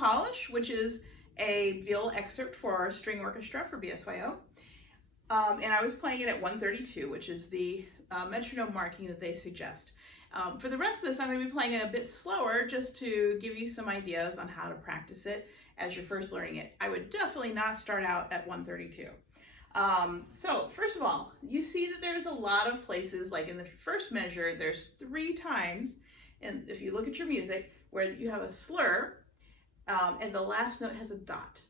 Polish, which is a viol excerpt for our string orchestra for BSYO. And I was playing it at 132, which is the metronome marking that they suggest. For the rest of this, I'm going to be playing it a bit slower just to give you some ideas on how to practice it as you're first learning it. I would definitely not start out at 132. So first of all, you see that there's a lot of places, like in the first measure, there's 3 times, and if you look at your music, where you have a slur, and the last note has a dot.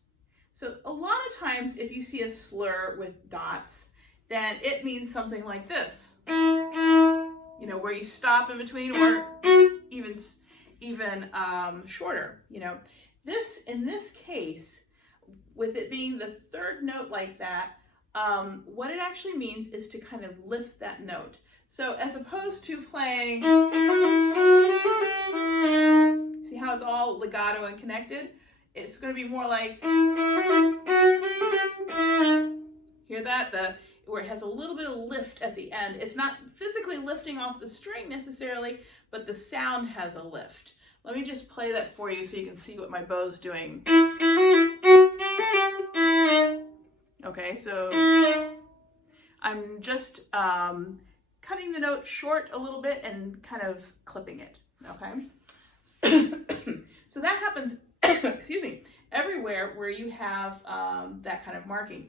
So a lot of times if you see a slur with dots, then it means something like this. You know, where you stop in between, or even shorter. You know, in this case, with it being the 3rd note like that, what it actually means is to kind of lift that note. So as opposed to playing, see how it's all legato and connected? It's going to be more like, hear that? Where it has a little bit of lift at the end. It's not physically lifting off the string necessarily, but the sound has a lift. Let me just play that for you so you can see what my bow's doing. Okay, so I'm just cutting the note short a little bit and kind of clipping it, okay? So that happens, excuse me, everywhere where you have that kind of marking.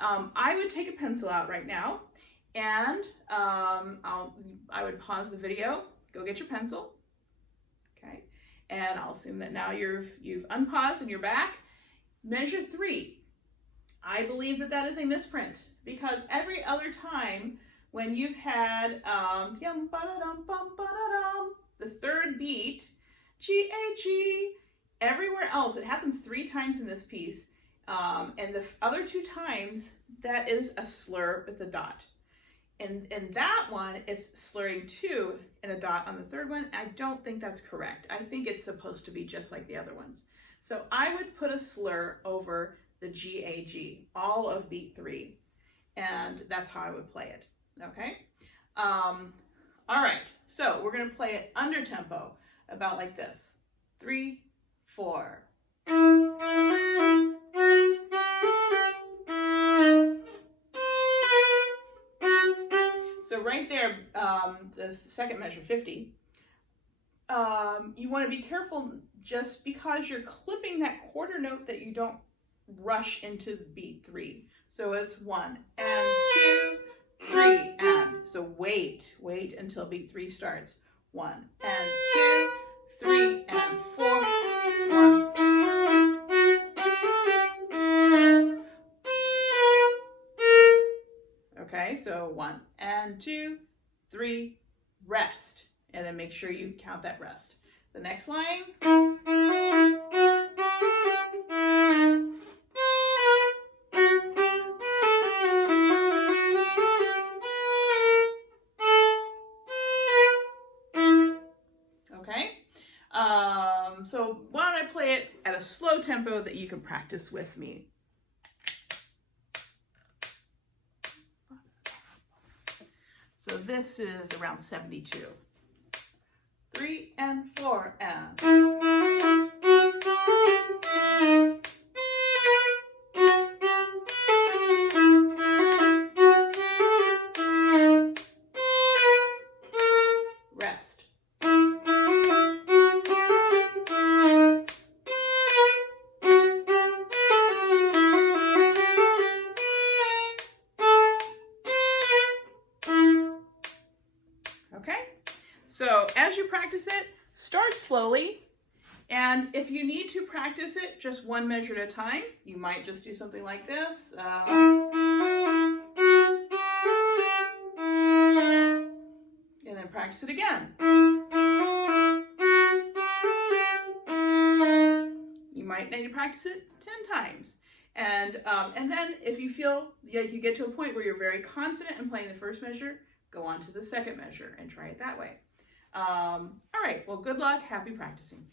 I would take a pencil out right now, and I would pause the video, go get your pencil, okay? And I'll assume that now you've unpaused and you're back. Measure 3. I believe that that is a misprint, because every other time when you've had the 3rd beat, G, A, G, everywhere else, it happens 3 times in this piece, and the other 2 times, that is a slur with a dot. And in that one, it's slurring 2 and a dot on the 3rd one. I don't think that's correct. I think it's supposed to be just like the other ones. So I would put a slur over the G, A, G, all of beat 3. And that's how I would play it, okay? All right, so we're gonna play it under tempo, about like this. 3, 4. So right there, the 2nd measure, 50, you want to be careful just because you're clipping that quarter note that you don't rush into the beat 3. So it's 1 and 2, 3, and. So wait until beat 3 starts. 1 and 2, 3 and 4, 1. Okay, so 1 and 2, 3, rest. And then make sure you count that rest. The next line. Okay, so why don't I play it at a slow tempo that you can practice with me. So this is around 72. 3 and 4 and. Rest. Okay, so as you practice it, start slowly, and if you need to practice it just 1 measure at a time, you might just do something like this. And then practice it again. You might need to practice it 10 times. And then if you feel like you get to a point where you're very confident in playing the first measure, go on to the second measure and try it that way. All right, well, good luck. Happy practicing.